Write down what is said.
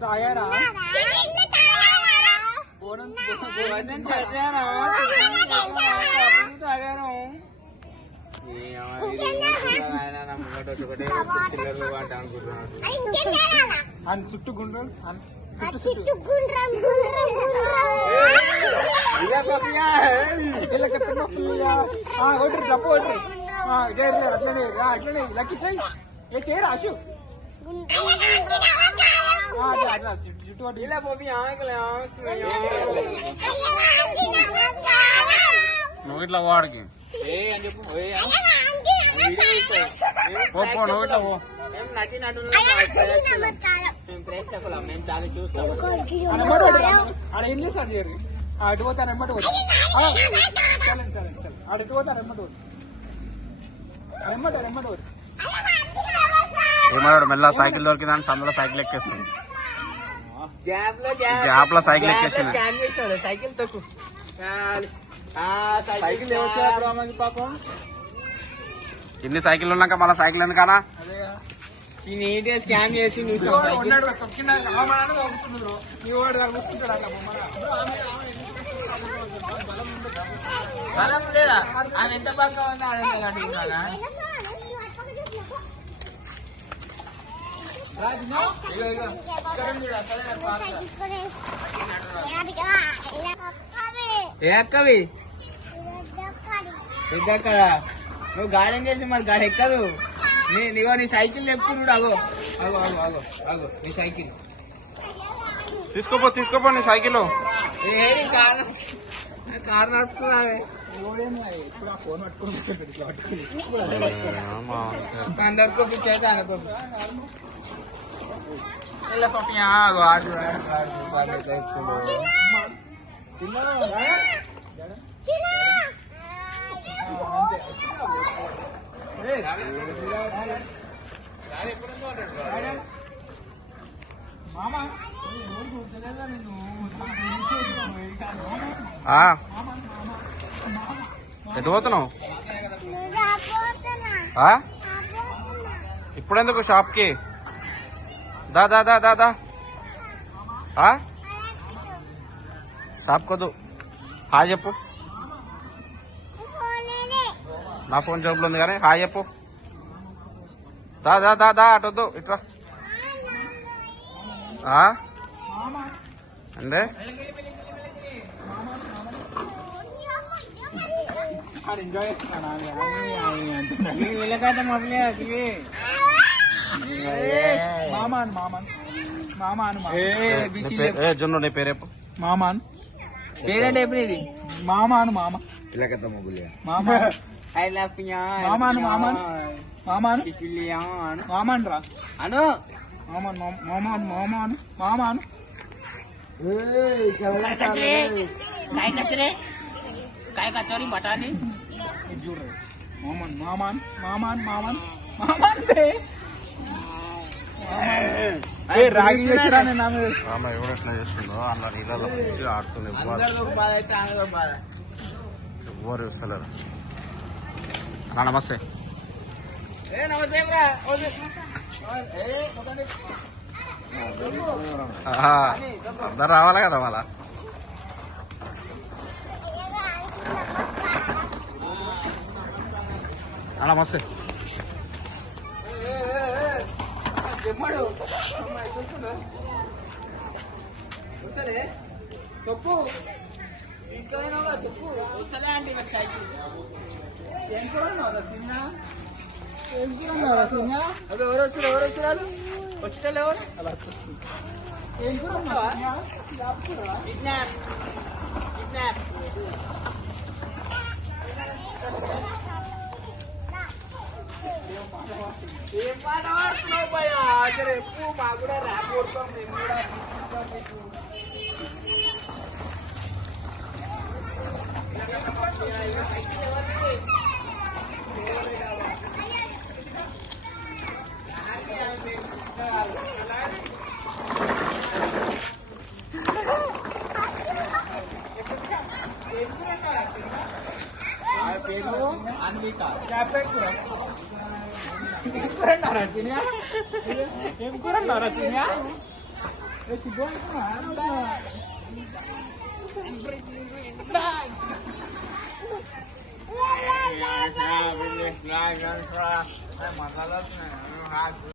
తాగారా తాగాను చుట్టూ గుండ్రం అట్లనే అట్లనే లక్కి చెయ్యి ఏ చేయరా అశు నువ్వు ఇట్లా వాడికి అని చెప్పు నువ్వు ఇట్లా నచ్చినట్టు ప్రేక్షకులం మేము చాలా చూస్తాం ఆడ ఏం చేస్తారు చేయరు అటు పోతాను ఎమ్మటి పోతాను ఆడ ఎటు పోతారు ఎమ్మటి పోతారు ఏమన్నాడు మెల్ల సైకిల్ దొరికిందని సందులో సైకిల్ ఎక్కేస్తుంది గ్యాప్ లో సైకిల్ ఎక్కేస్తుంది సైకిల్ తక్కువ సైకిల్ పాపం ఇన్ని సైకిల్ ఉన్నాక మళ్ళీ సైకిల్ ఎందుకనా నీట్గా స్కామ్ చేసి బలం లేదా ఆమె ఎంత బాగా ఉంది ఆడంతా ఏ అక్కవి పెద్ద కదా నువ్వు గార్డెన్ చేసి మరి గాడి ఎక్కదు నీగో నీ సైకిల్ చెప్తున్నాడు అగో అగో అగో అగో అగో నీ సైకిల్ తీసుకోపో నీ సైకిల్ ఏది కారు నడుపుతున్నావే ఫోన్ పట్టుకుని అందరికీ పిచ్చేది అనుకో ఎటు పోతున్నావు ఇప్పుడెందుకు షాప్ కి దా దా దా దా దా షాప్ కొద్దు హాయ్ చెప్పు నా ఫోన్ జోబులో ఉంది కానీ హాయ్ చెప్పు దా దా దా దా అటొద్దు ఇట్రా అంటే జొన్న నీ పేరేపు మామాన్ పేరంటే ఎప్పుడు ఇది మామాను మామ ఐ లవ్ మామాను మామాన్ మామాను మామాన్ రా అను మామాన్ మామాన్ మామాను మామాను काय कचरे काय कचोरी बटाने मामान मामान मामान मामान मामान రాగి ఆమె ఎవరెట్లా చేస్తుందో అలా నీళ్ళలో వచ్చి ఆడుతుంది ఎవరు చూస్తలేరు అన్న నమస్తే అందరు రావాలి కదా మళ్ళా నమస్తే తప్పు తీసుకుపోయినావా తప్పు వస్తలే అంటే సైకిల్ ఏం కూడా సిన్న ఏం కూడా సిన్న అది ఎవరు వచ్చారు వచ్చేటోళ్ళు ఎవరు అలా వస్తుంది ఏం కూడా కిడ్నాప్ కిడ్నాప్ ఏం పాట పాడుతున్నావు భయ్యా సరే ఎప్పుడు మాకు కూడా ర్యాప్ కొడతాం మేము కూడా పేరు అన్విక. ఏం కూర అన్నారా సీనియా? ఏం కూర అన్నారా సీనియా? మసాలా